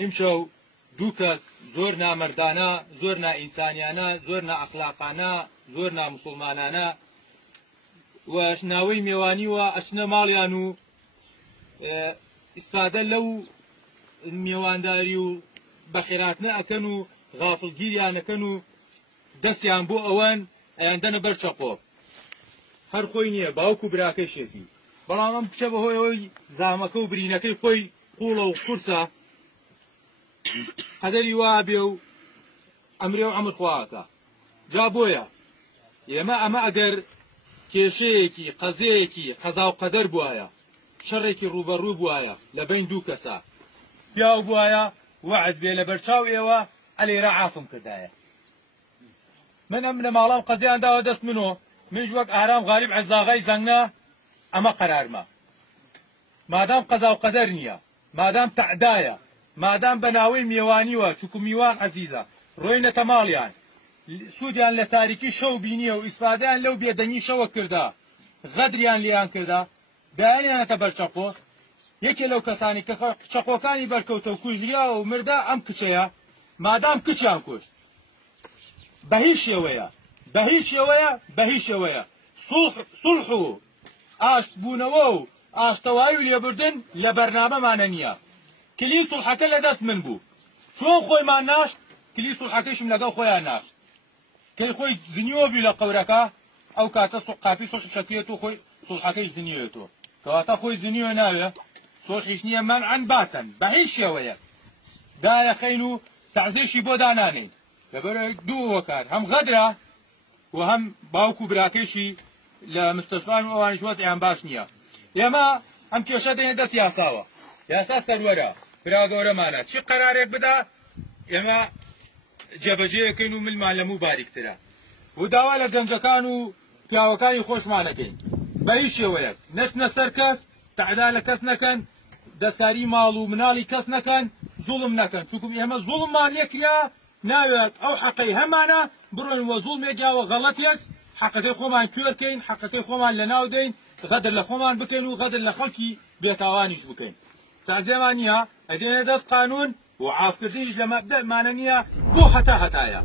ئیمشەو دوو کەس زۆر نامەردانە، زۆر نائینسانیانە، زۆر نائەخلاقانە، زۆر ناموسڵمانانە و ناوەی میێوانیوە ئەچنە ماڵیان و ئیسفادە لەو میێوانداری و بەخێراتنە ئەکەن و غافڵگیریان ئەکەن و دەستیان بۆ ئەوەن ئەیاندەنە بەر چەقۆ. هەر خۆی نییە، باوکو براکەی شێتی، بەڵام ئەم کچە بەهۆی ئەوەی زامەکە و برینەکەی خۆی قوڵە و قورسە قەدەری وا بێ و ئەمرێ و ئەمر خواکە. جا بۆیە ئێمە ئەمە ئەگەر کێشەیەکی قەزەیەکی قەزا و قەدەر بوایە، شەڕێکی ڕوبەڕوو بوایە لە بین دوو کەسە، پیاو بوایە وعد بێ لە بەرچاو ئێوە ئەلێرە عافم کردایە. من ئەم لە ماڵام قەزیان داوە دەست منۆ، منش وەک ئارام غالیب عەزاغای زەنگنا ئەمە قەرارمە. مادام قەزا و قەدەر نییە، مادام تەعدایە، مادام بە ناوەی میێوانیوە چووکو میوان عەزیزە ڕۆینەتە ماڵیان، سوودیان لە تاریکی شەو بینیە و ئیسفادەیان لەو بێدەنگی شەوە کردا، غەدریان لیان کردا، دایانیانەتە بەر چەقۆ. یەکێ لەو کەسانی کە چەقۆکانی بەرکەوتە و کوژریا و مردا ئەم کچەیە، مادام کچیان کوشت بە هیچ شێوەیە، بە هیچ شێوەیە، بە هیچ شێوەیە سوڵح و ئاشت بوونەوە و ئاشتەوایی و لێبوردن لە بەرنامەمانە نییە. کلی سوڵحەکە لە دەست من بوو، چۆن خۆیمان ناشت کلی سوڵحەکەیشم لەگەڵ خۆیان ناشت. کەی خۆی زنیوە بی لە قەورەکە ئەو کاتە قاپی سوڵح شەکرێت و خۆی سوڵحەکەیش زنیوێتەوە، کەواتە خۆی زنیوە ناوێ سوڵحیش نییە مەنعەن باتەن بە هیچ شێوەیە دایەخەین و تەعزیێشی بۆ دانانین. لەبەرەوەی دوو وەکار هەم غەدرە و هەم باوکو براکەشی لە مستەشفان و ئەوانیش وەزعیان باش نییە. ئێمە ئەم کێشە دێنێ دەست یاساوە، یاسا سەروەرە برا گەورەمانە، چی قەرارێک بدا ئێمە جێبەجێەکەین و ملمان لەموو باریکترە و داوا لە گەنجەکان و پیاوەکانی خۆشمانەکەین بە هیچ شێوەیەک نەچنە سەر کەس، تەعدا لە کەس نەکەن، دەستکاری ماڵ و مناڵی کەس نەکەن، زوڵم نەکەن، چونکە ئێمە زوڵممان یەکرا ناوێت ئەو حەقەی هەمانە بڕۆین وە زوڵمێکیاوە غەڵەتێک حەقەکەی خۆمان کوێرکەین، حەقەکەی خۆمان لەناو دەین، غەدر لە خۆمان بکەین و غەدر لە خەڵکی بێتاوانیش بکەین. تعزیێمان نییە، ئەدێنێ دەست قانون و عافکردنیش لە مەبدەمانە نییە بۆ هەتا هەتایە.